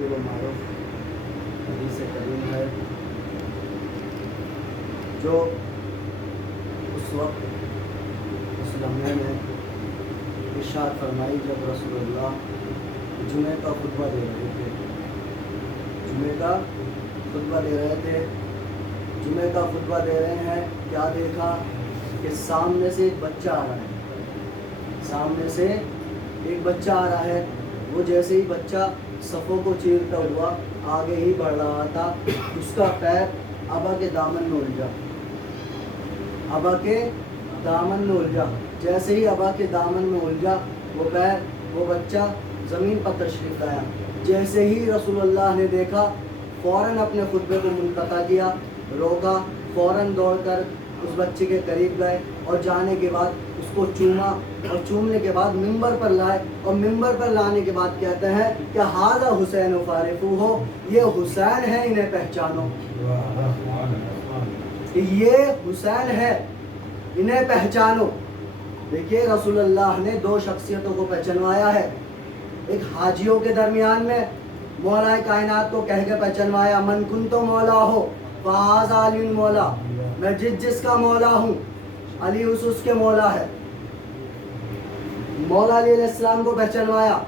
وہ معروف حدیث کریم ہے جو اس وقت اس لمحے میں ارشاد فرمائی جب رسول اللہ جمعہ کا خطبہ دے رہے تھے جمعہ کا خطبہ دے رہے ہیں. کیا دیکھا کہ سامنے سے ایک بچہ آ رہا ہے. وہ جیسے ہی بچہ صفوں کو چیرتا ہوا آگے ہی بڑھ رہا تھا، اس کا پیر ابا کے دامن میں الجھا. جیسے ہی ابا کے دامن میں الجھا وہ بچہ زمین پر تشریف لایا. جیسے ہی رسول اللہ نے دیکھا فوراً اپنے خطبے کو منقطع کیا، روکا، فوراً دوڑ کر اس بچے کے قریب گئے اور جانے کے بعد اس کو چوما اور چومنے کے بعد ممبر پر لائے اور ممبر پر لانے کے بعد کہتے ہیں کہ ھذا حسین فارفوہ، یہ حسین ہے، انہیں پہچانو. یہ حسین ہے، انہیں پہچانو. دیکھیے رسول اللہ نے دو شخصیتوں کو پہچنوایا ہے. ایک حاجیوں کے درمیان میں مولا کائنات کو کہہ کے پہچنوایا، من کنت مولا ہو فھذا علی مولا، میں جس کا مولا ہوں علی اس کے مولا ہے. مولا علی علیہ السلام کو پہچنوایا.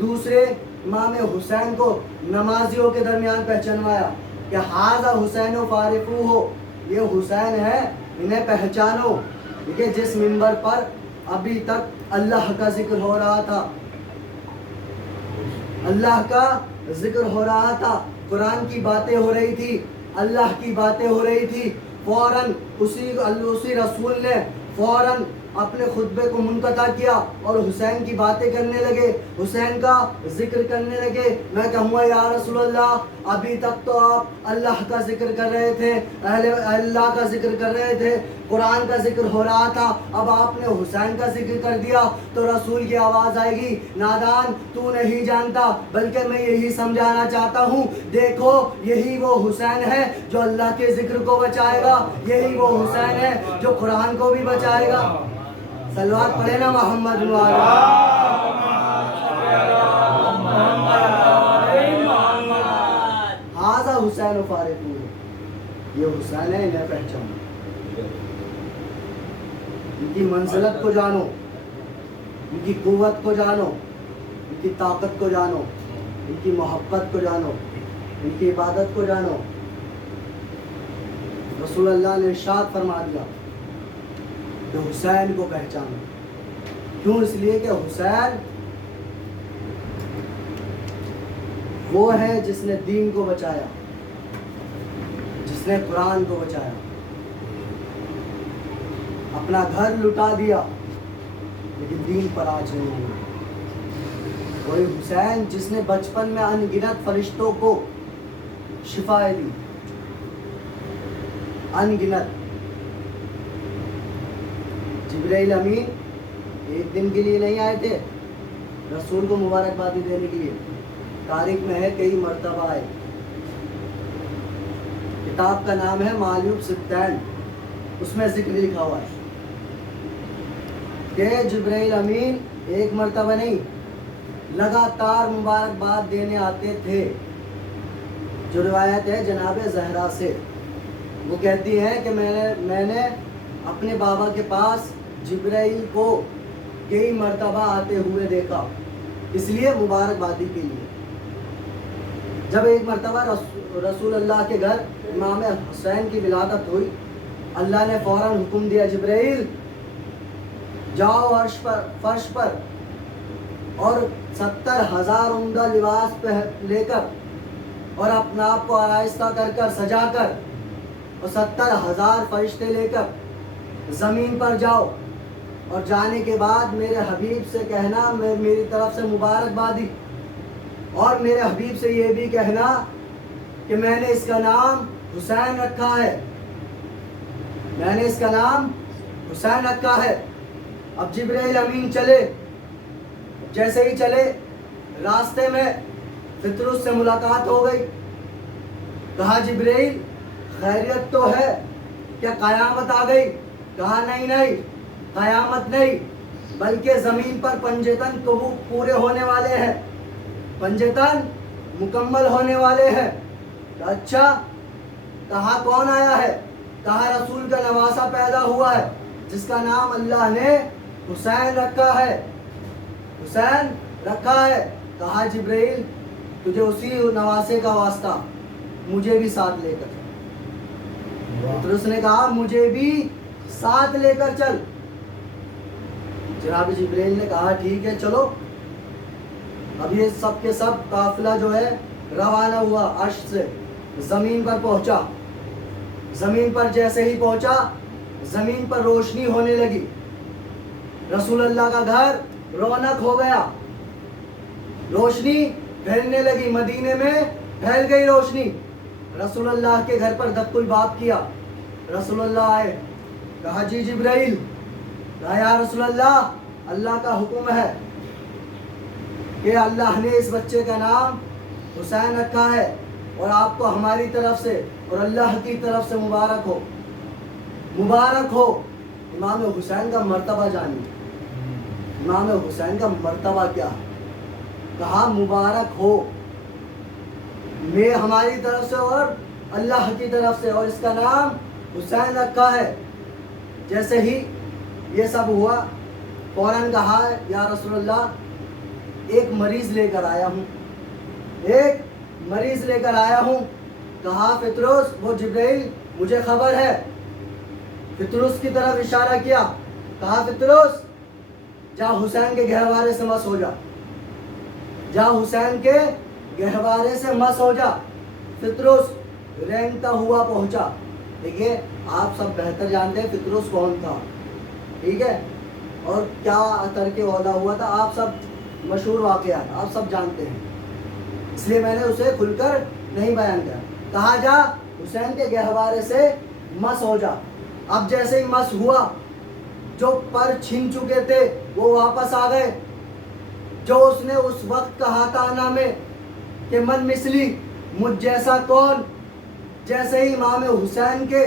دوسرے امام حسین کو نمازیوں کے درمیان پہچنوایا کہ ھذا حسین فارفوہ، یہ حسین ہے، انہیں پہچانو. دیکھیے جس منبر پر ابھی تک اللہ کا ذکر ہو رہا تھا، قرآن کی باتیں ہو رہی تھی، اللہ کی باتیں ہو رہی تھی، فوراً اسی رسول نے فوراً اپنے خطبے کو منقطع کیا اور حسین کی باتیں کرنے لگے، حسین کا ذکر کرنے لگے. میں کہوں گا یا رسول اللہ، ابھی تک تو آپ اللہ کا ذکر کر رہے تھے، اللہ کا ذکر کر رہے تھے، قرآن کا ذکر ہو رہا تھا، اب آپ نے حسین کا ذکر کر دیا. تو رسول کی آواز آئے گی، نادان تو نہیں جانتا، بلکہ میں یہی سمجھانا چاہتا ہوں، دیکھو یہی وہ حسین ہے جو اللہ کے ذکر کو بچائے گا، یہی وہ حسین ہے جو قرآن کو بھی بچائے گا. صلوات پڑھے نا محمد ھذا حسین فارفوہ، یہ حسین ہے، انہیں پہچانو. ان کی منزلت کو جانو، ان کی قوت کو جانو، ان کی طاقت کو جانو، ان کی محبت کو جانو، ان کی عبادت کو جانو. رسول اللہ نے ارشاد فرما دیا کہ حسین کو پہچانو. کیوں؟ اس لیے کہ حسین وہ ہے جس نے دین کو بچایا، جس نے قرآن کو بچایا، اپنا گھر لٹا دیا لیکن دین پر آج نہیں ہوئی. وہی حسین جس نے بچپن میں ان گنت فرشتوں کو شفائیں دی، ان گنت. جبرائیل امین ایک دن کے لیے نہیں آئے تھے رسول کو مبارکبادی دینے کے لیے، تاریخ میں ہے کئی مرتبہ آئے. کتاب کا نام ہے معلیوب سبتین، اس میں ذکر لکھا ہوا ہے کہ جبرائیل امین ایک مرتبہ نہیں لگاتار مبارکباد دینے آتے تھے. جو روایت ہے جناب زہرا سے، وہ کہتی ہیں کہ میں نے اپنے بابا کے پاس جبرائیل کو کئی مرتبہ آتے ہوئے دیکھا، اس لیے مبارکبادی کے لیے. جب ایک مرتبہ رسول اللہ کے گھر امام حسین کی ولادت ہوئی، اللہ نے فوراً حکم دیا، جبرائیل جاؤ فرش پر اور 70,000 عمدہ لباس لے کر اور اپنے آپ کو آرائستہ کر سجا کر اور 70,000 فرشتے لے کر زمین پر جاؤ، اور جانے کے بعد میرے حبیب سے کہنا میری طرف سے مبارکبادی، اور میرے حبیب سے یہ بھی کہنا کہ میں نے اس کا نام حسین رکھا ہے، میں نے اس کا نام حسین رکھا ہے. اب جبرائیل امین چلے، جیسے ہی چلے راستے میں فطرت سے ملاقات ہو گئی. کہا جبرائیل خیریت تو ہے، کیا قیامت آ گئی؟ کہا نہیں، قیامت نہیں، بلکہ زمین پر پنجتن پورے ہونے والے ہیں، پنجتن مکمل ہونے والے ہیں. اچھا کہا کون آیا ہے؟ کہا رسول کا نواسا پیدا ہوا ہے جس کا نام اللہ نے حسین رکھا ہے. حسین رکھا ہے. کہا جبرائیل تجھے اسی نواسے کا واسطہ مجھے بھی ساتھ لے کر چل. پطرس نے کہا مجھے بھی ساتھ لے کر چل. جناب جبرائیل نے کہا ٹھیک ہے چلو. اب یہ سب کے سب قافلہ جو ہے روانہ ہوا. عرش سے زمین پر پہنچا. زمین پر جیسے ہی پہنچا زمین پر روشنی ہونے لگی. رسول اللہ کا گھر رونق ہو گیا. روشنی پھیلنے لگی. مدینے میں پھیل گئی روشنی. رسول اللہ کے گھر پر دق الباب کیا. رسول اللہ آئے. کہا جی جبرائیل. کہا یا رسول اللہ اللہ کا حکم ہے کہ اللہ نے اس بچے کا نام حسین رکھا ہے اور آپ کو ہماری طرف سے اور اللہ کی طرف سے مبارک ہو. مبارک ہو. امام حسین کا مرتبہ جانیے. امام حسین کا مرتبہ کیا ہے؟ کہا مبارک ہو میں ہماری طرف سے اور اللہ کی طرف سے, اور اس کا نام حسین رکھا ہے. جیسے ہی یہ سب ہوا فوراً کہا یا رسول اللہ ایک مریض لے کر آیا ہوں. ایک مریض لے کر آیا ہوں. کہا پطرس وہ جبرائیل مجھے خبر ہے. پطرس کی طرف اشارہ کیا. کہا پطرس جا حسین کے گہوارے سے مس ہو جا. جا حسین کے گہوارے سے مس ہو جا. پطرس رینگتا ہوا پہنچا. دیکھیے آپ سب بہتر جانتے ہیں پطرس کون تھا, ٹھیک ہے, اور کیا ترک اولا ہوا تھا. آپ سب مشہور واقعات آپ سب جانتے ہیں, اس لیے میں نے اسے کھل کر نہیں بیان کیا. کہا جا حسین کے گہوارے سے مس ہو جا. اب جیسے ہی مس ہوا جو پر چھن چکے تھے وہ واپس آ گئے. جو اس نے اس وقت کہا تھا آنا میں کہ من مثلی مجھ جیسا کون, جیسے ہی امام حسین کے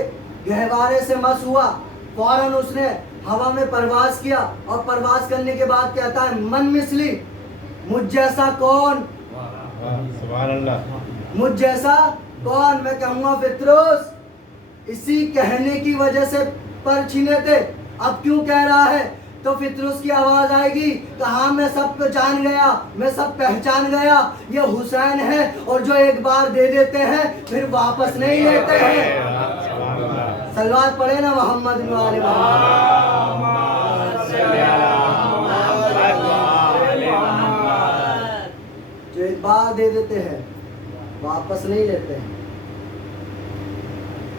گہوارے سے مس ہوا فوراً اس نے ہوا میں پرواز کیا, اور پرواز کرنے کے بعد کہتا ہے من مثلی مجھ جیسا کون. سبحان اللہ. مجھ جیسا کون. میں کہوں گا پطرس اسی کہنے کی وجہ سے پر چھینے تھے, اب کیوں کہہ رہا ہے؟ تو پطرس کی آواز آئے گی کہ ہاں میں سب کو جان گیا, میں سب پہچان گیا, یہ حسین ہے اور جو ایک بار دے دیتے ہیں پھر واپس نہیں لیتے ہیں. صلوات پڑھے نا محمد والے جو ایک بار دے دیتے ہیں واپس نہیں لیتے ہیں.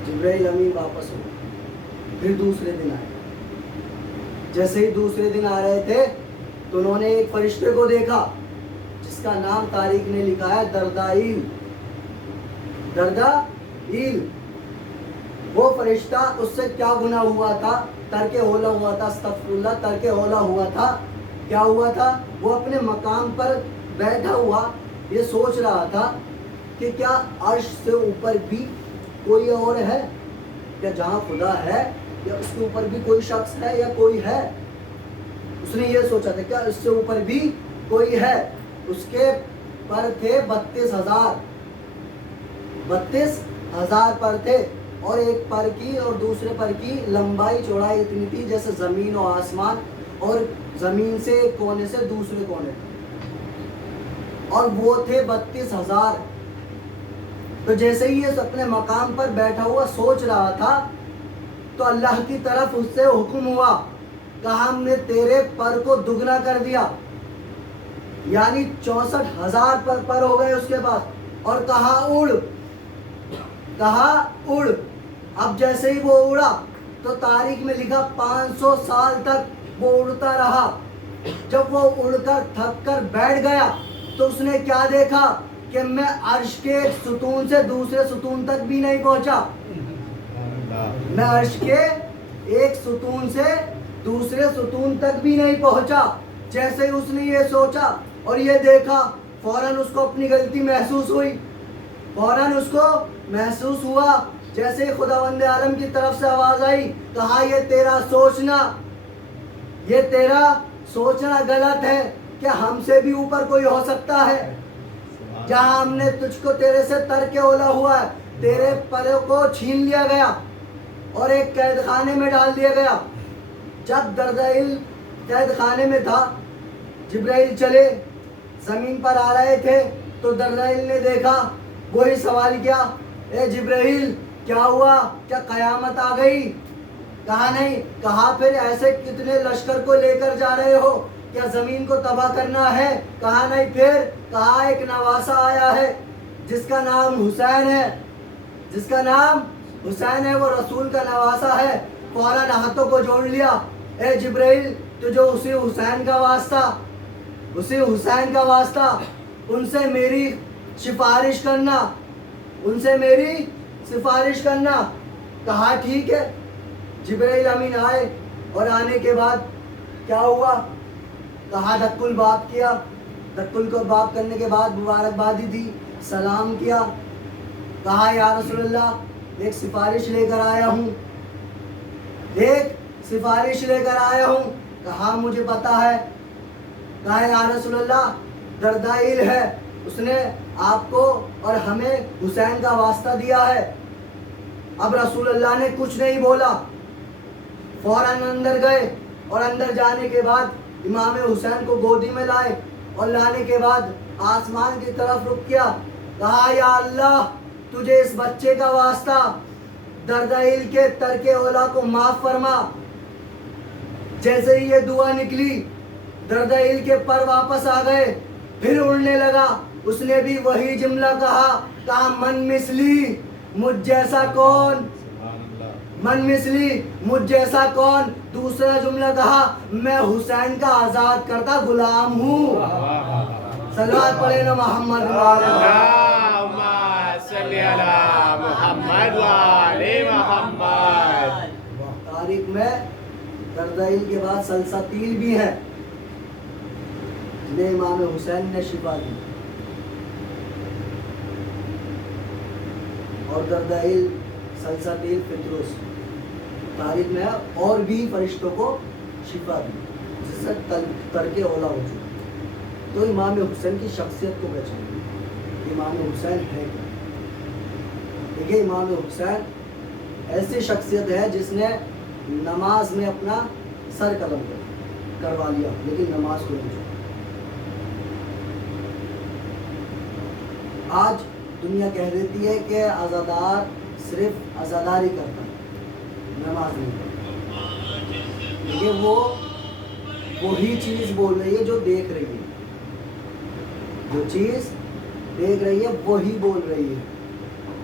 جبرائیل امین واپس ہو. پھر دوسرے دن آئے. جیسے ہی دوسرے دن آ رہے تھے تو انہوں نے ایک فرشتے کو دیکھا جس کا نام تاریخ نے لکھا ہے دردائیل. دردائیل وہ فرشتہ, اس سے کیا گناہ ہوا تھا؟ ترک اولا ہوا تھا. استغفر اللہ. ترک اولا ہوا تھا. کیا ہوا تھا؟ وہ اپنے مقام پر بیٹھا ہوا یہ سوچ رہا تھا کہ کیا عرش سے اوپر بھی کوئی اور ہے, کیا جہاں خدا ہے یا اس کے اوپر بھی کوئی شخص ہے یا کوئی ہے. اس نے یہ سوچا تھا کیا اس سے اوپر بھی کوئی ہے. اس کے پر تھے 32,000. 32,000 پر تھے, اور ایک پر کی اور دوسرے پر کی لمبائی چوڑائی اتنی تھی جیسے زمین و آسمان, اور زمین سے ایک کونے سے دوسرے کونے, اور وہ تھے 32,000. تو جیسے ہی یہ اپنے مقام پر بیٹھا ہوا سوچ رہا تھا تو اللہ کی طرف اس سے حکم ہوا. کہا ہم نے تیرے پر کو دگنا کر دیا, یعنی 64,000 پر ہو گئے اس کے بعد. اور کہا اڑ. کہا اڑ. اب جیسے ہی وہ اڑا تو تاریخ میں لکھا 500 سال تک وہ اڑتا رہا. جب وہ اڑ کر تھک کر بیٹھ گیا تو اس نے کیا دیکھا کہ میں عرش کے ایک ستون سے دوسرے ستون تک بھی نہیں پہنچا. میں عرش کے ایک ستون سے دوسرے ستون تک بھی نہیں پہنچا. جیسے ہی اس نے یہ سوچا اور یہ دیکھا فوراً اس کو اپنی غلطی محسوس ہوئی. فوراً اس کو محسوس ہوا. جیسے ہی خداوند عالم کی طرف سے آواز آئی, کہا یہ تیرا سوچنا غلط ہے, کہ ہم سے بھی اوپر کوئی ہو سکتا ہے. جہاں ہم نے تجھ کو تیرے سے ترک اولا ہوا ہے، تیرے پروں کو چھین لیا گیا اور ایک قید خانے میں ڈال دیا گیا۔ جب دردائل قید خانے میں تھا، جبرائیل چلے زمین پر آ رہے تھے تو دردائل نے دیکھا، وہی سوال کیا، اے جبرائیل کیا ہوا، کیا قیامت آ گئی؟ کہا نہیں۔ کہا پھر ایسے کتنے لشکر کو لے کر جا رہے ہو، کیا زمین کو تباہ کرنا ہے؟ کہا نہیں۔ پھر کہا ایک نواسا آیا ہے جس کا نام حسین ہے، جس کا نام حسین ہے، وہ رسول کا نواسا ہے۔ فوراً ہاتھوں کو جوڑ لیا، اے جبرائیل تجھے اسی حسین کا واسطہ، اسی حسین کا واسطہ، ان سے میری سفارش کرنا، ان سے میری سفارش کرنا۔ کہا ٹھیک ہے۔ جبرائیل امین آئے اور آنے کے بعد کیا ہوا؟ کہا دک الباب کیا، دک الباب کرنے کے بعد مبارکبادی دی، سلام کیا۔ کہا یا رسول اللہ ایک سفارش لے کر آیا ہوں، ایک سفارش لے کر آیا ہوں۔ کہا مجھے پتا ہے۔ کہا یا رسول اللہ دردائل ہے، اس نے آپ کو اور ہمیں حسین کا واسطہ دیا ہے۔ اب رسول اللہ نے کچھ نہیں بولا، فوراً اندر گئے اور اندر جانے کے بعد امام حسین کو گودی میں لائے اور لانے کے بعد آسمان کی طرف رخ کیا۔ کہا یا اللہ تجھے اس بچے کا واسطہ دردائل کے ترک اولا کو معاف فرما۔ جیسے ہی یہ دعا نکلی دردائل کے پر واپس آ گئے، پھر اڑنے لگا۔ اس نے بھی وہی جملہ کہا من مثلی، مجھ جیسا کون، من مثلی مجھ جیسا کون۔ دوسرا جملہ کہا میں حسین کا آزاد کرتا غلام ہوں۔ صلوات پڑھیں نا محمد اللہم صلی علی محمد وآل محمد۔ تاریخ میں دردائل کے بعد سلسطیل بھی ہیں جنہیں امام حسین نے شفا دی، اور دردائل، سلسطیل، فطرس تاریخ میں اور بھی فرشتوں کو شفا دی جس سے ترک اولا ہو چکا۔ تو امام حسین کی شخصیت کو پہچانے، امام حسین ہے کیا؟ دیکھیے امام حسین ایسی شخصیت ہے جس نے نماز میں اپنا سر قلم کروا لیا لیکن نماز کو نہیں چھوڑا۔ آج دنیا کہہ دیتی ہے کہ عزادار صرف عزاداری کرتا ہے، نماز نہیں پڑھتا۔ لیکن وہ وہی چیز بول رہی ہے جو دیکھ رہی ہے، جو چیز دیکھ رہی ہے وہی بول رہی ہے۔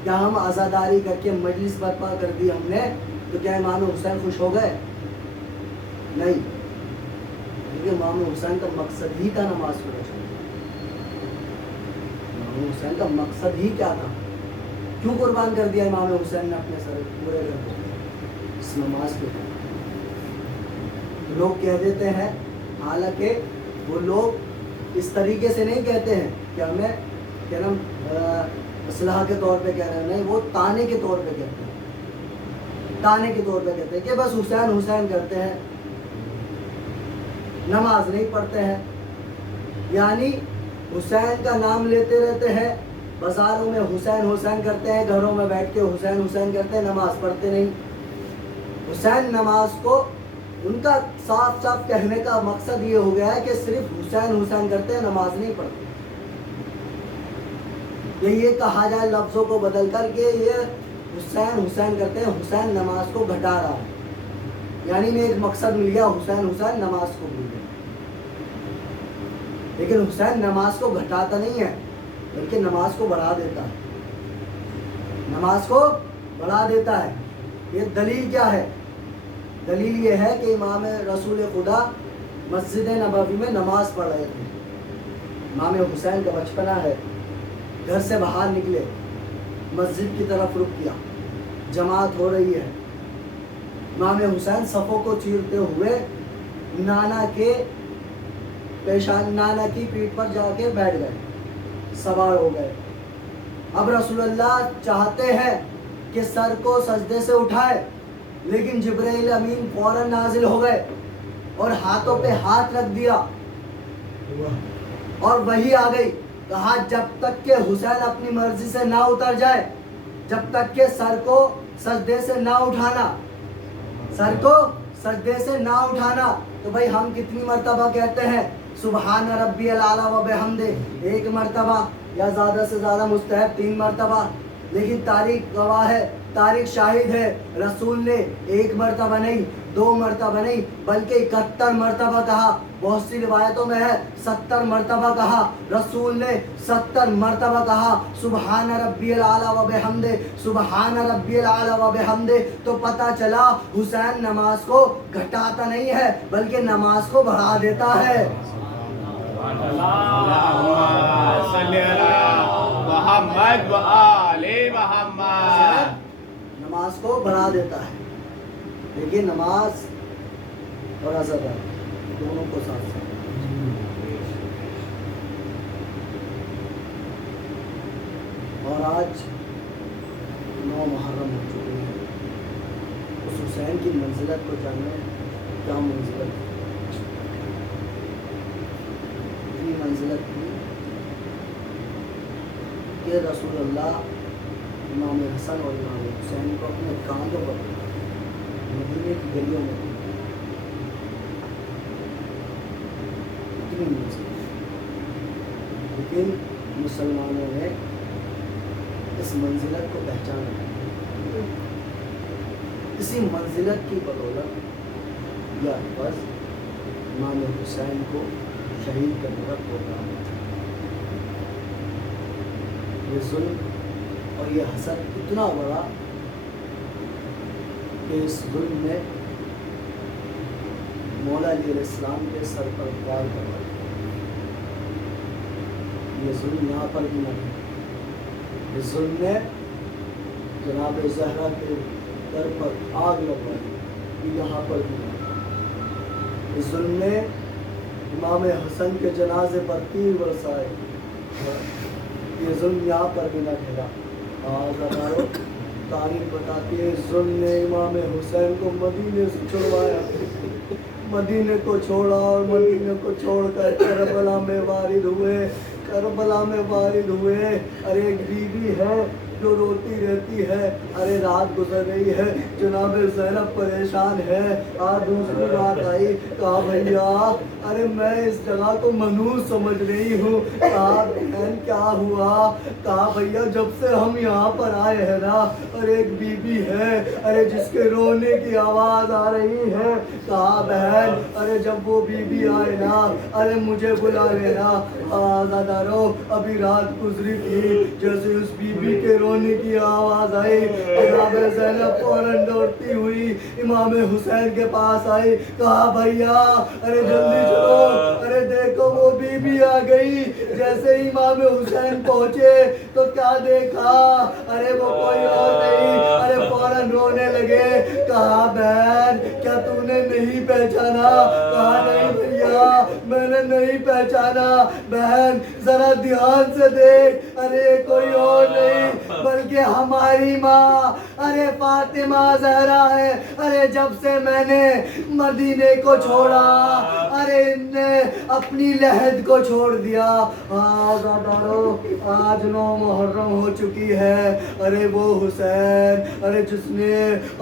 کیا ہم عزاداری کر کے مجلس برپا کر دی ہم نے تو کیا امام حسین خوش ہو گئے؟ نہیں، کیونکہ امام حسین کا مقصد ہی تھا نماز کو بچانا۔ امام حسین کا مقصد ہی کیا تھا؟ کیوں قربان کر دیا امام حسین نے اپنے سر پورے گھر کو اس نماز کے لیے؟ لوگ کہہ دیتے ہیں، حالانکہ وہ لوگ اس طریقے سے نہیں کہتے ہیں کہ ہمیں کیا نام اصلاح کے طور پہ کہہ رہے ہیں، نہیں، وہ تانے کے طور پہ کہتے ہیں، تانے کے طور پہ کہتے ہیں کہ بس حسین حسین کرتے ہیں، نماز نہیں پڑھتے ہیں، یعنی حسین کا نام لیتے رہتے ہیں، بازاروں میں حسین حسین کرتے ہیں، گھروں میں بیٹھ کے حسین حسین کرتے ہیں، نماز پڑھتے نہیں۔ حسین نماز کو ان کا صاف صاف کہنے کا مقصد یہ ہو گیا ہے کہ صرف حسین حسین کرتے ہیں، نماز نہیں پڑھتے۔ یہ کہا جائے لفظوں کو بدل کر کے یہ حسین حسین کرتے ہیں، حسین نماز کو گھٹا رہا ہے، یعنی میں ایک مقصد مل گیا، حسین حسین نماز کو مل گیا۔ لیکن حسین نماز کو گھٹاتا نہیں ہے بلکہ نماز کو بڑھا دیتا ہے، نماز کو بڑھا دیتا ہے۔ یہ دلیل کیا ہے؟ دلیل یہ ہے کہ امام رسول خدا مسجد نبوی میں نماز پڑھ رہے تھے، امام حسین کا بچپنا ہے، گھر سے باہر نکلے، مسجد کی طرف رخ کیا، جماعت ہو رہی ہے، امام حسین صفوں کو چیرتے ہوئے نانا کی پیٹھ پر جا کے بیٹھ گئے، سوار ہو گئے۔ اب رسول اللہ چاہتے ہیں کہ سر کو سجدے سے اٹھائے، لیکن جبرائیل امین فوراً نازل ہو گئے اور ہاتھوں پہ ہاتھ رکھ دیا اور وحی آ گئی کہا جب تک کہ حسین اپنی مرضی سے نہ اتر جائے، جب تک کہ سر کو سجدے سے نہ اٹھانا، سر کو سجدے سے نہ اٹھانا۔ تو بھائی ہم کتنی مرتبہ کہتے ہیں سبحان ربی الاعلیٰ و بحمدہ؟ ایک مرتبہ یا زیادہ سے زیادہ مستحب 3 مرتبہ، لیکن تاریخ گواہ ہے، تاریخ شاہد ہے، رسول نے 1 مرتبہ نہیں، 2 مرتبہ نہیں، بلکہ 71 مرتبہ کہا۔ بہت سی روایتوں میں ہے 70 مرتبہ کہا، رسول نے 70 مرتبہ کہا سبحان ربی الاعلیٰ و بحمدہ، سبحان ربی الاعلیٰ و بحمدہ۔ تو پتہ چلا حسین نماز کو گھٹاتا نہیں ہے بلکہ نماز کو بڑھا دیتا ہے۔ اللہم صلی علی محمد و آل محمد۔ نماز کو بڑھا دیتا ہے، لیکن نماز اور اذان دونوں کو ساتھ ساتھ۔ اور آج 9 محرم ہو چکے ہیں، اس حسین کی منزلت کو جانیں، کیا منزلت اتنی منزلت تھی کہ رسول اللہ امام حسن اور امام حسین کو اپنے کاندھوں پر مدینے کی گلیوں میں اتنی منزلت، لیکن مسلمانوں نے اس منزلت کو پہچانا، اسی منزلت کی بدولت یا بس امام حسین کو شہید کرنے کا پروگرام ہے۔ یہ ظلم اور یہ حسد اتنا بڑا کہ اس ظلم میں مولا علیہ السلام کے سر پر وار کروا۔ یہ ظلم یہاں پر بھی نہیں، اس ظلم نے جناب زہرا کے در پر آگ لگوائی، یہاں پر بھی نہیں۔ اس ظلم نے امام حسن کے جنازے پر تیر برسائے، یہ ظلم یہاں پر بھی نہ ٹھہرا۔ آزادارو تاریخ بتاتی ہے اس ظلم نے امام حسین کو مدینے سے چھڑوایا، مدینے کو چھوڑا اور مدینے کو چھوڑ کر کربلا میں وارد ہوئے، کربلا میں وارد ہوئے۔ اور ایک بیوی ہے جو روتی رہتی ہے، ارے رات گزر رہی ہے، جناب زینب پریشان ہے۔ آج دوسری رات آئی، کہا بھیا ارے میں اس جگہ کو منحوس سمجھ رہی ہوں۔ کہا بہن کیا ہوا؟ کہا بھیا جب سے ہم یہاں پر آئے ہیں نا، اور ایک بی بی ہے ارے جس کے رونے کی آواز آ رہی ہے۔ کہا بہن ارے جب وہ بی بی آئے نا ارے مجھے بلا لینا۔ آزادارو ابھی رات گزری تھی، جیسے اس بی بی کے رونے کی آواز آئی، جناب زینب فوراً دوڑتی ہوئی امام حسین کے پاس آئی۔ کہا بھیا ارے جلدی چلو، ارے دیکھو وہ بی بی آ گئی۔ جیسے امام حسین پہنچے تو کیا دیکھا، ارے وہ کوئی اور نہیں، ارے فوراً رونے لگے۔ کہا بہن کیا تو نے نہیں پہچانا؟ کہا نہیں بھیا میں نے نہیں پہچانا۔ بہن ذرا دھیان سے دیکھ، ارے کوئی اور نہیں بلکہ ہماری ماں ارے فاطمہ زہرا ہے۔ ارے جب سے میں نے مدینے کو چھوڑا ارے ان نے اپنی لحد کو چھوڑ دیا۔ آزادارو آج 9 محرم ہو چکی ہے، ارے وہ حسین ارے جس نے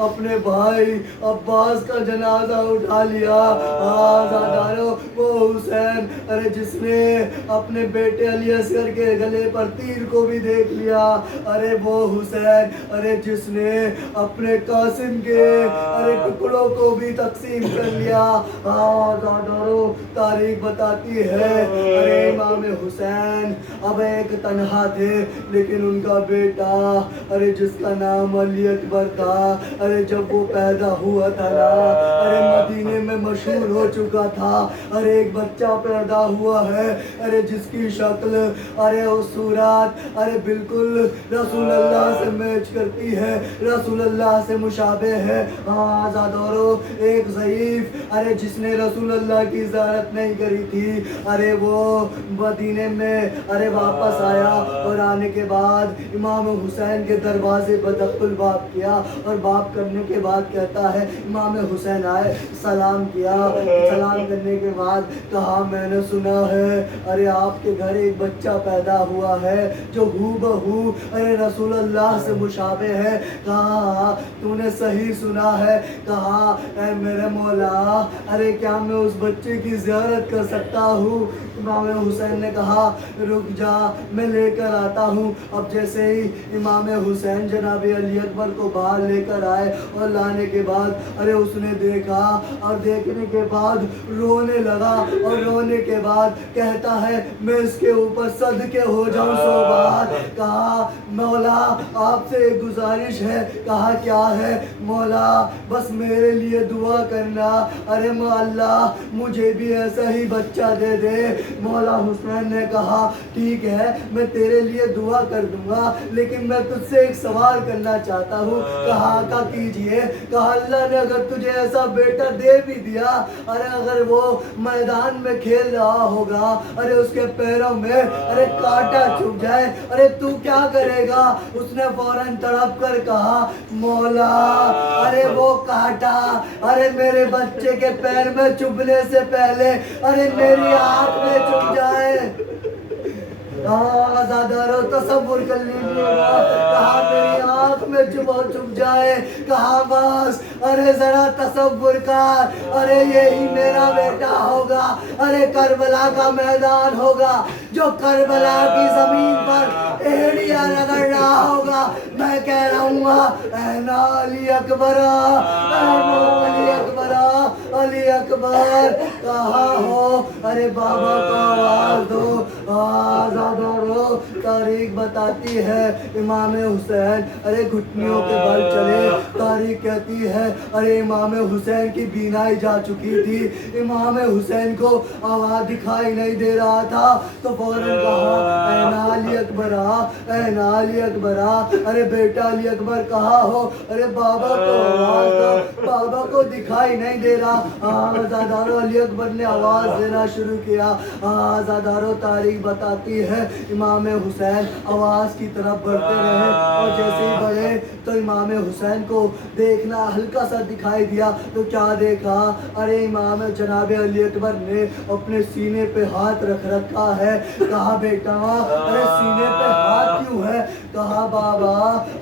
اپنے بھائی عباس کا جنازہ اٹھا لیا۔ آزادارو وہ حسین ارے جس نے اپنے بیٹے علی اصغر کے گلے پر تیر کو بھی دیکھ لیا۔ ارے وہ حسین ارے جس نے اپنے قاسم کے ارے ٹکڑوں کو بھی تقسیم کر لیا۔ آزادارو تاریخ بتاتی ہے ارے امام حسین اب ایک تنہا تھے، لیکن ان کا بیٹا ارے جس کا نام علی اکبر تھا، ارے جب وہ پیدا ہوا تھا نا ارے مدینے میں مشہور ہو چکا تھا۔ ارے ایک بچہ پیدا ہوا ہے ارے جس کی شکل ارے اس صورت ارے بالکل رسول اللہ سے میچ کرتی ہے، رسول اللہ سے مشابہ ہے۔ آزادارو ایک ضعیف ارے جس نے رسول اللہ کی زیارت نہیں کری تھی. ارے وہ مدینے میں ارے واپس آیا اور آنے کے بعد امام حسین کے دروازے پر دق الباب کیا اور باب کرنے کے بعد کہتا ہے امام حسین آئے, سلام کیا. سلام کرنے کے بعد کہا میں نے سنا ہے ارے آپ کے گھر ایک بچہ پیدا ہوا ہے جو ہو بہو ارے رسول اللہ سے مشابہ ہے. کہا تو نے صحیح سنا ہے. کہا اے میرے مولا ارے کیا میں اس بچے کی زیارت کر سکتا ہوں؟ امام حسین نے کہا رک جا میں لے کر آتا ہوں. اب جیسے ہی امام حسین جناب علی اکبر کو باہر لے کر آئے اور لانے کے بعد ارے اس نے دیکھا اور دیکھنے کے بعد رونے لگا اور رونے کے بعد کہتا ہے میں اس کے اوپر صدقے ہو جاؤں 100 بار. کہا مولا آپ سے ایک گزارش ہے. کہا کیا ہے؟ مولا بس میرے لیے دعا کرنا. ارے اللہ مجھے بھی ایسا ہی بچہ دے دے. مولا حسین نے کہا ٹھیک ہے میں تیرے لیے دعا کر دوں گا لیکن میں تجھ سے ایک سوال کرنا چاہتا ہوں. کہا آقا کیجئے. کہا اللہ نے اگر تجھے ایسا بیٹا دے بھی دیا ارے اگر وہ میدان میں کھیل رہا ہوگا ارے اس کے پیروں میں ارے کانٹا چبھ جائے ارے تو کیا کرے گا؟ اس نے فوراً تڑپ کر کہا مولا ارے وہ کانٹا ارے میرے بچے کے پیر میں چبھنے سے پہلے ارے میری آنکھ میں چبھ جائے. آزادارو تصور کر لیجیے گا. کہا میری آنکھ میں چبھ جائے. کہا بس ارے ذرا تصور کر ارے یہی میرا بیٹا ہوگا. ارے کربلا کا میدان ہوگا جو کربلا کی زمین پر ایڑیاں رگڑ رہا ہوگا. میں کہہ رہا ہوں اے نا علی اکبر علی اکبر علی اکبر کہاں ہو؟ ارے بابا کو آواز دو. آزادارو تاریخ بتاتی ہے امام حسین ارے گھٹنوں کے بل چلے. تاریخ کہتی ہے ارے امام حسین کی بینائی جا چکی تھی. امام حسین کو آواز دکھائی نہیں دے رہا تھا تو فوراً کہا اے نا علی اکبر اے نا علی اکبر ارے بیٹا علی اکبر کہاں ہو؟ ارے بابا کو آواز دو. بابا کو دکھائی نہیں دے رہا. آزادارو علی اکبر نے آواز دینا شروع کیا. آزادارو تاریخ بتاتی ہے امام حسین آواز کی طرف بڑھتے رہے اور جیسے ہی بڑھے تو امام حسین کو دیکھنا ہلکا سا دکھائی دیا تو کیا دیکھا؟ ارے امام جناب علی اکبر نے اپنے سینے پہ ہاتھ رکھ رکھا ہے. کہا بیٹا ارے سینے پہ ہاتھ کیوں ہے؟ کہا بابا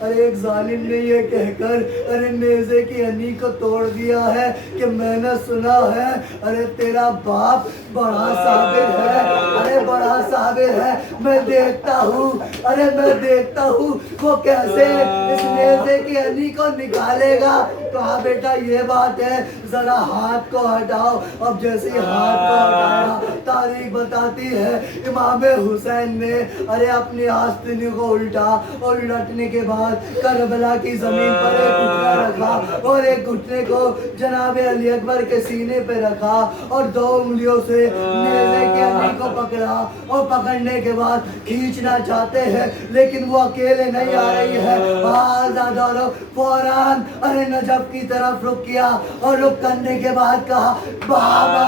ارے ایک ظالم نے یہ کہہ کر ارے نیزے کی ہنی کو توڑ دیا ہے کہ میں نے سنا ہے ارے تیرا باپ بڑا صابر ہے. ارے بڑا صابر ہے. میں دیکھتا ہوں ارے میں دیکھتا ہوں وہ کیسے اس نیزے کی ہنی کو نکالے گا. کہا بیٹا یہ بات ہے ذرا ہاتھ کو ہٹاؤ. اب جیسے ہاتھ کو ہٹایا تاریخ بتاتی ہے امام حسین نے ارے اپنی آستین کو الٹا اور الٹنے کے بعد کربلا کی زمین پر ایک گھٹنا رکھا اور ایک گھٹنے کو جناب علی اکبر کے سینے پہ رکھا اور 2 انگلیوں سے نیزے کی ہنی کو پکڑا اور پکڑنے کے بعد کھینچنا چاہتے ہیں لیکن وہ اکیلے نہیں آ رہی ہے. آزادارو فوراً ارے نجف کی طرف رخ کیا اور رخ کرنے کے بعد کہا بابا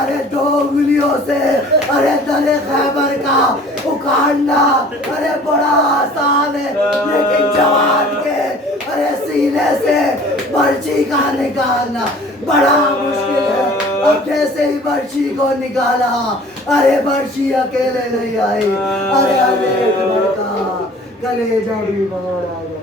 ارے 2 انگلیوں سے ارے در خیبر کا اکھاڑنا ارے بڑا آسان ہے لیکن جوان کے ارے سینے سے برچی کا نکالنا بڑا مشکل ہے. اب جیسے ہی برچی کو نکالا ارے برچی اکیلے نہیں آئی. ارے علی اکبر کا کلیجہ بھی باہر آ گیا.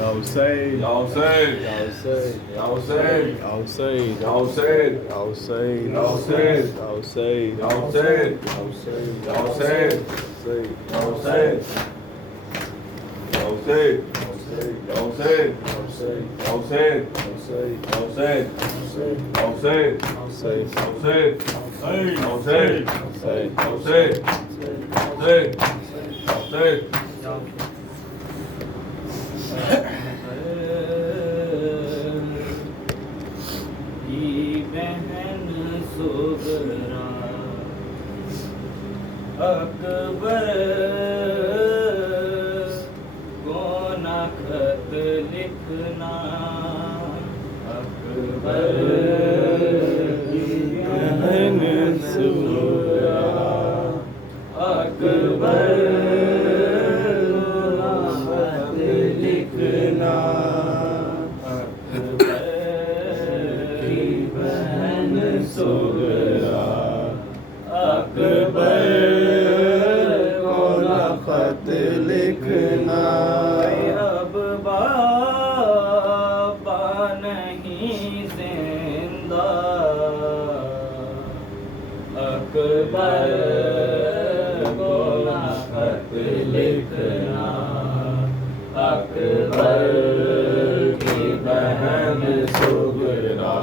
Ya Hussein, Ya Hussein, Ya Hussein, Ya Hussein, Ya Hussein, Ya Hussein, Ya Hussein, Ya Hussein, Ya Hussein, Ya Hussein, Ya Hussein, Ya Hussein, Hussein, Ya Hussein, Ya Hussein, Hussein, Ya Hussein, Hussein, Ya Hussein, Hussein, Ya Hussein, Hussein, Ya Hussein, Hussein, Ya Hussein, Hussein, Ya Hussein, Hussein, Ya Hussein, Ya Hussein, حسین کی بہن سغرا اکبر کو نہ خط لکھنا اکبر کی بہن سغرا اکبر اب بابا نہیں زندہ اکبر کو نہ خط لکھنا اکبر کی بہن سغرا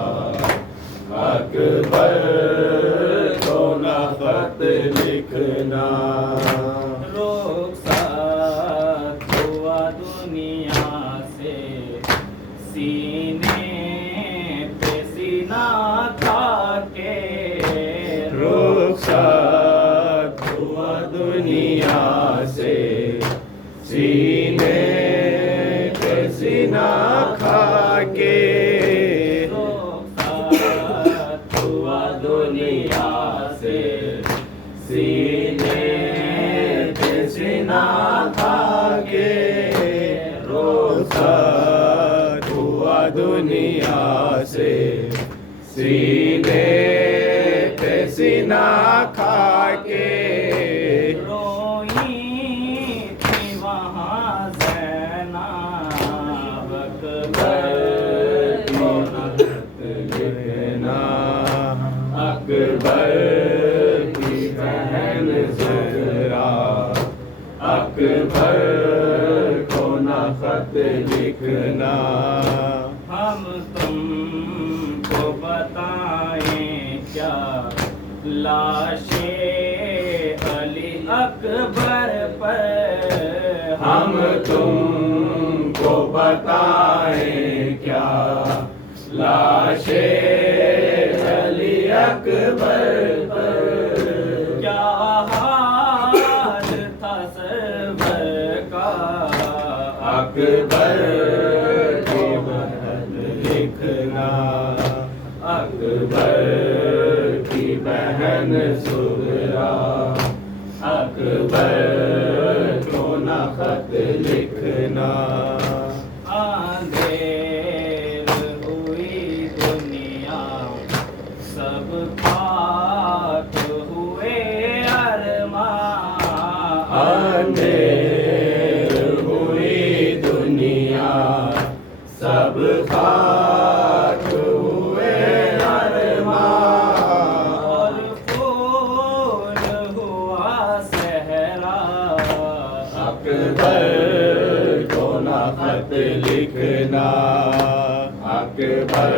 اکبر کو نہ خط لکھنا رخصت ہوا دنیا سے سینے پہ سینہ کھا کے رخصت ہوا دنیا سے سینے پہ سینہ کھا کے رخصت ہوا دنیا سے سینے سینہ کھا کے روئی تھی وہاں زینب اکبر کو نہ خط لکھنا اکبر کی بہن زہرا اکبر کو نہ خط لکھنا ہم تم کو بتائیں کیا لاش علی اکبر پر ہم تم کو بتائیں کیا لاش علی اکبر پر کیا حال تھا سرور کا اکبر کی بہن لکھنا اکبر کی بہن سغرا اکبر کو نہ خط لکھنا اندھیر ہوئی دنیا سب خاک ہوئے ارمان اندھیر ہوئی دنیا سب خاک ہوئے اکبر کو نہ خط لکھنا اکبر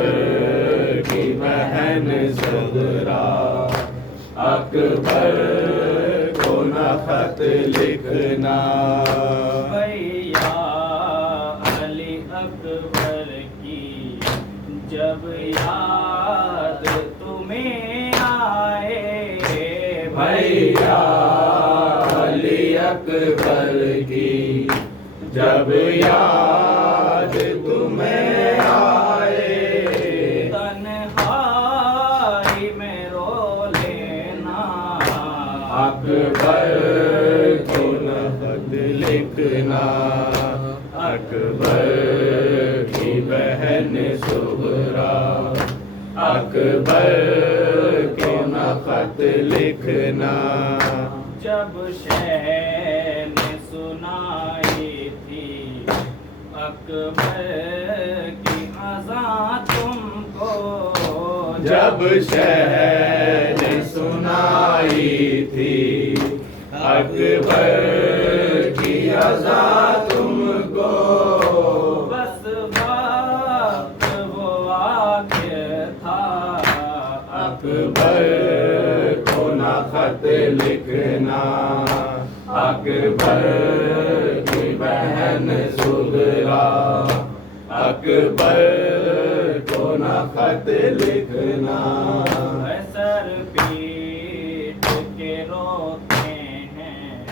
کی بہن زہرا اکبر کو نہ خط لکھنا بھیا علی اکبر کی جب یاد تمہیں آئے بھیا علی اکبر کی جب یاد تمہیں آئے تنہائی میں رو لینا اکبر کو نہ خط لکھنا اکبر کی بہن سغرا اکبر کو نہ خط لکھنا جب شہ نے سنائی تھی اکبر کی اذان تم کو جب شہ نے سنائی تھی اکبر کی اذان تم کو بس وقت وہ واقع تھا اکبر کو نہ خط لکھنا اکبر کی بہن سغرا اکبر کو نہ خط لکھنا سر پیٹ کے روتے ہیں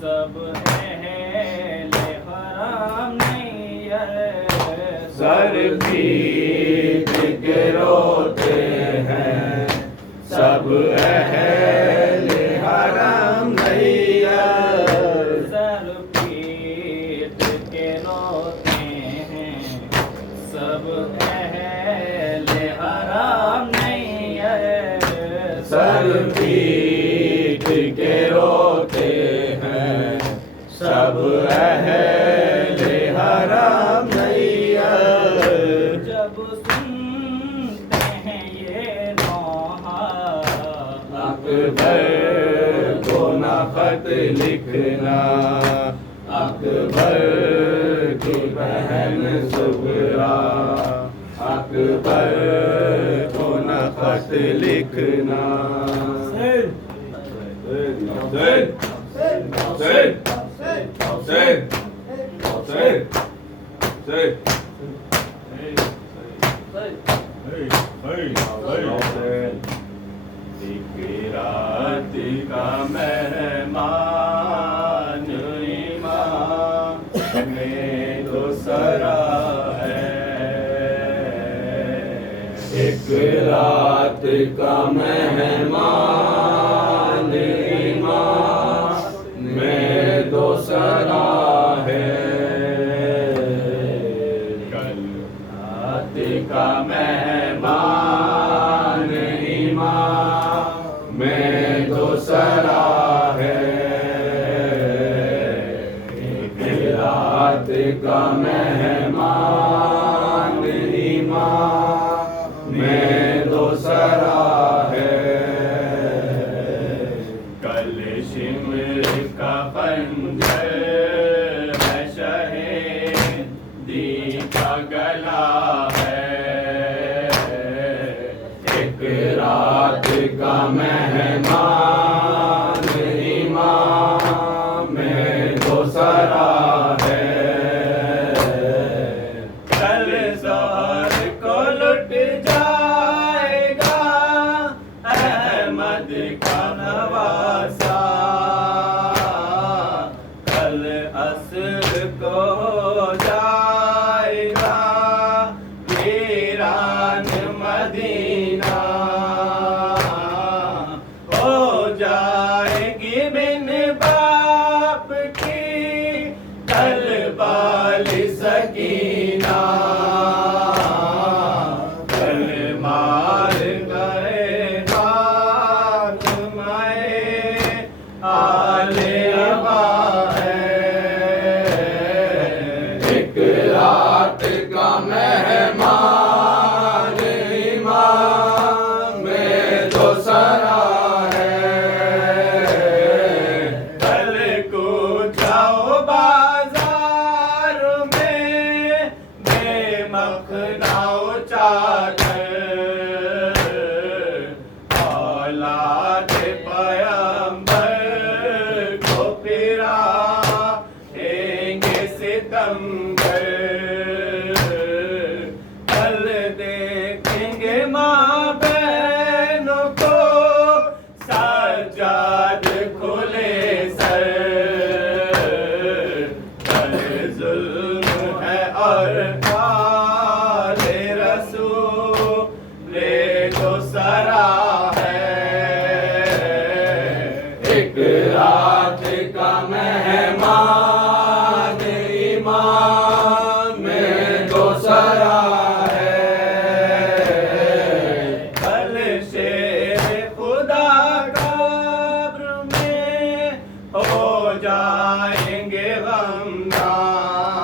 سب اہل حرام نہیں ہے سر پیٹ کے روتے ہیں سب اہل حرام نہیں ہے سر پیٹ کے روتے ہیں سب اہل حرام نہیں ہے سر پیٹ کے روتے ہیں سب اہل حرام نہیں ہے جب سنتے ہیں یہ نوحہ اکبر کو نہ خط لکھنا اکبر کی بہن سغرا اکبر کو نہ خط لکھنا حسین حسین حسین حسین حسین حسین رات کا مہمان ایمان میں تو سرا ہے ایک رات کا مہمان ایمان میں تو سرا ہے کل رات کا مہمان ایمان میں تو سرا ہے ایک رات کا مہمان ایمان میں تو سرا ہے کل شمر کا پنجر ہے شہیدی کا گلا ہے ایک رات کا مہمان ایمان میں تو سرا ہے کل ظہر کو لٹ جائے گا احمد کا نواسا کل عصر کو ہو جائے گا ویران مدینہ ہو جائے گی من باپ کی کل بال سکینہ کل مار گئے فاطمہ آل ابا ہے ایک رات کا مہمان ایمان میں تو سرا ہے کل کو جاؤ بازار میں بے مخناؤ چادر اولاد پیغمبر کو پھرا گے ستمگر کل دیکھیں گے ماں بہنوں کو سجاد کھلے سر کل ظلم ہے اور آل رسول تو سرا ہے ایک رات کا مہمان ایمان میں تو سرا ہے کل شیر خدا قبر میں ہو جائیں گے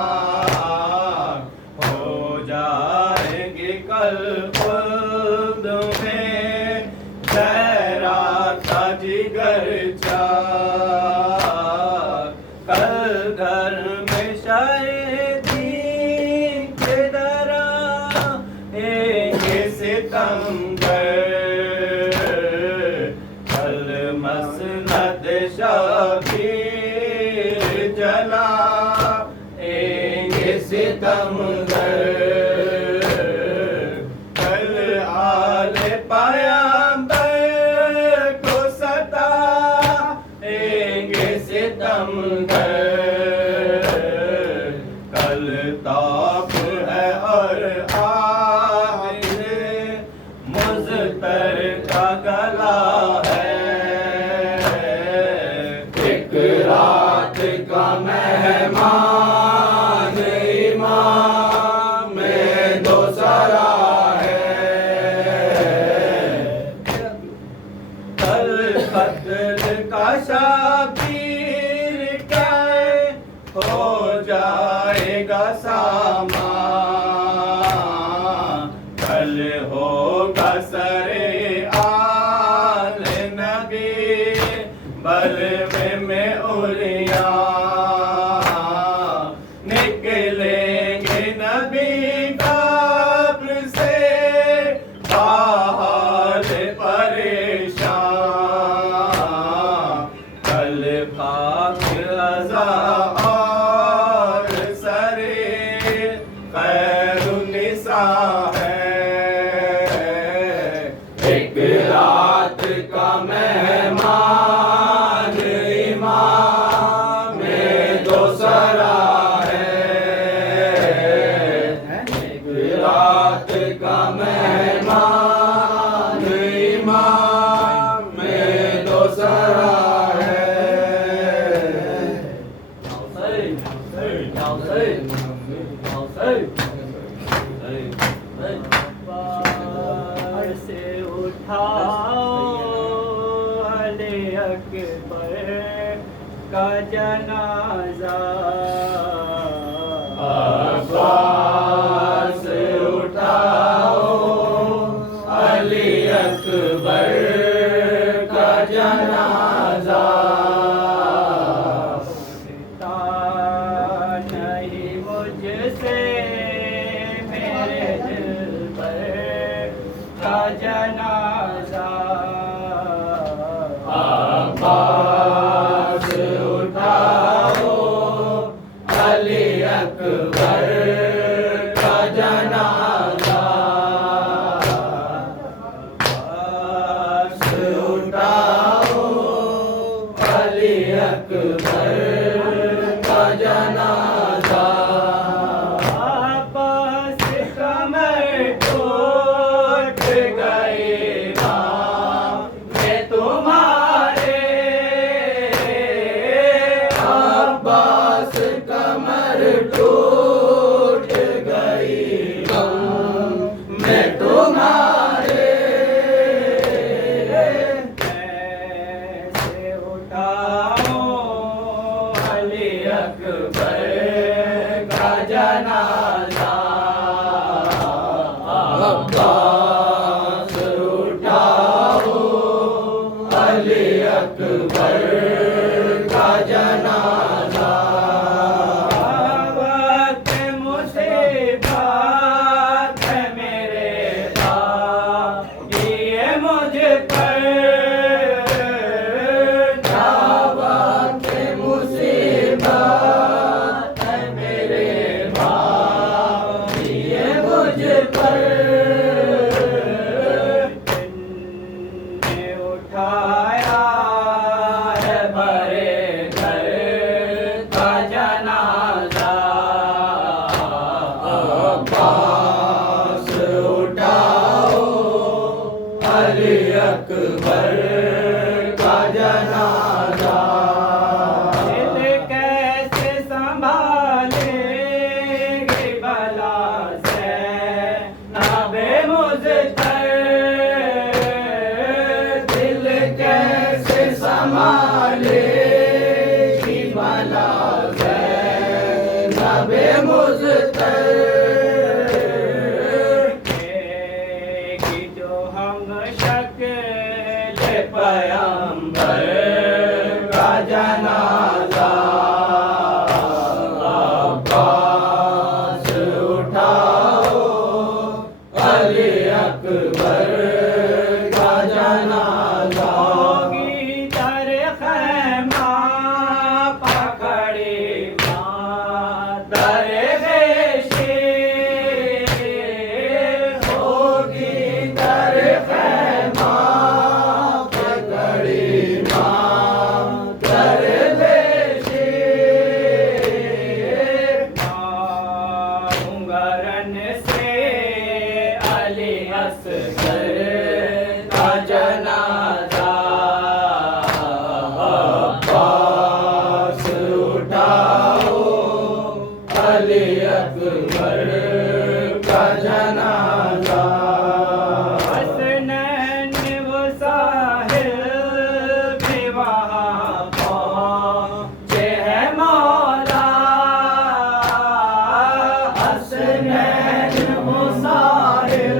غمناک ہو جائیں گے کل خلد میں زہرا کا جگر چاک کل گھر میں شہیدی کے درا ایک ستمگر کل مسند شبیر کل ہوگا سرے آل نبی بلوے میں اولیاء نکلیں گے نبی قبر سے باہر پریشان کل پاک ازا اور سرے خیر النساء ہے ایک رات کا مہمان امام دو سرا ہے ایک رات کا مہمان امام دو سرا ہے پار سے اٹھاؤ علی اکبر کا جنازہ عباس اٹھاؤ علی اکبر کا جنازہ تا نہیں مجھ سے میرے دل پر کا جنازہ عباس اٹھاؤ علی اکبر کا جنازہ عباس اٹھاؤ علی اکبر کا جنازہ عباس کمر ٹوٹ گئی ماں میں تمہارے عباس کمر ٹوٹ گئی میں تمہارے کیسے اٹھاؤں علی اکبر کا جنازہ عباس اٹھاؤ علی اکبر کا جنازہ وقت مصیبت ہے میرے باپ یہ مجھ پر دعوت مصیبت ہے میرے باپ یہ مجھ پر نے اٹھایا ہے بڑے گھر کا جنازہ عباس اٹھاؤ علی اکبر کا جنازہ دل کیسے سنبھالے گی بلا سے نبے مجھتر دل کیسے سنبھالے گی بلا زینب مضطر کی جو ہم شکل پیغمبر کا جنازہ عباس اٹھاؤ علی اکبر کا جنازہ ہوگی در خیمہ پکڑی ماں در بیشی ہوگی در خیمہ پکڑی ماں در بیشی ماروں سے علی اصغر کا جنازہ عباس اٹھاؤ علی اکبر کا جنازہ حسنین وہ ساحل بھی وہاں پہنچے ہیں مولا حسنین وہ ساحل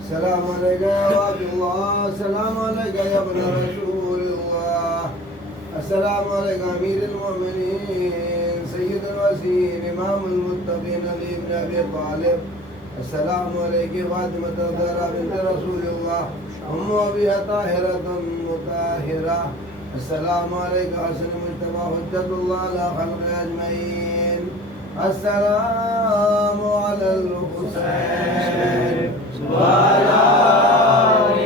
السلام عليك يا عبد الله السلام عليك يا ابن رسول الله السلام عليك أمير المؤمنين سيد الوزير إمام المتقين علي بن أبي طالب السلام عليك فاطمة الزهراء بنت رسول الله أم أبيها طاهرة مطهرة السلام عليك حسن مجتبى حجة الله على خلق أجمعين السلام على الحسين وعلى آل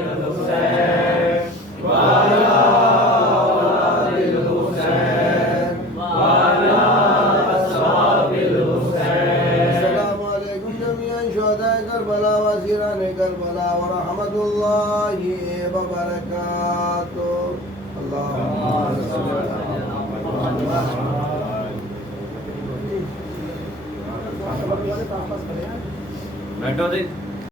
الحسين وعلى أولاد الحسين وعلى أصحاب الحسين السلام عليكم جميعا شهداء كربلاء واسيران كربلاء ورحمة الله وبركاته اللهم صل على بیٹھو جی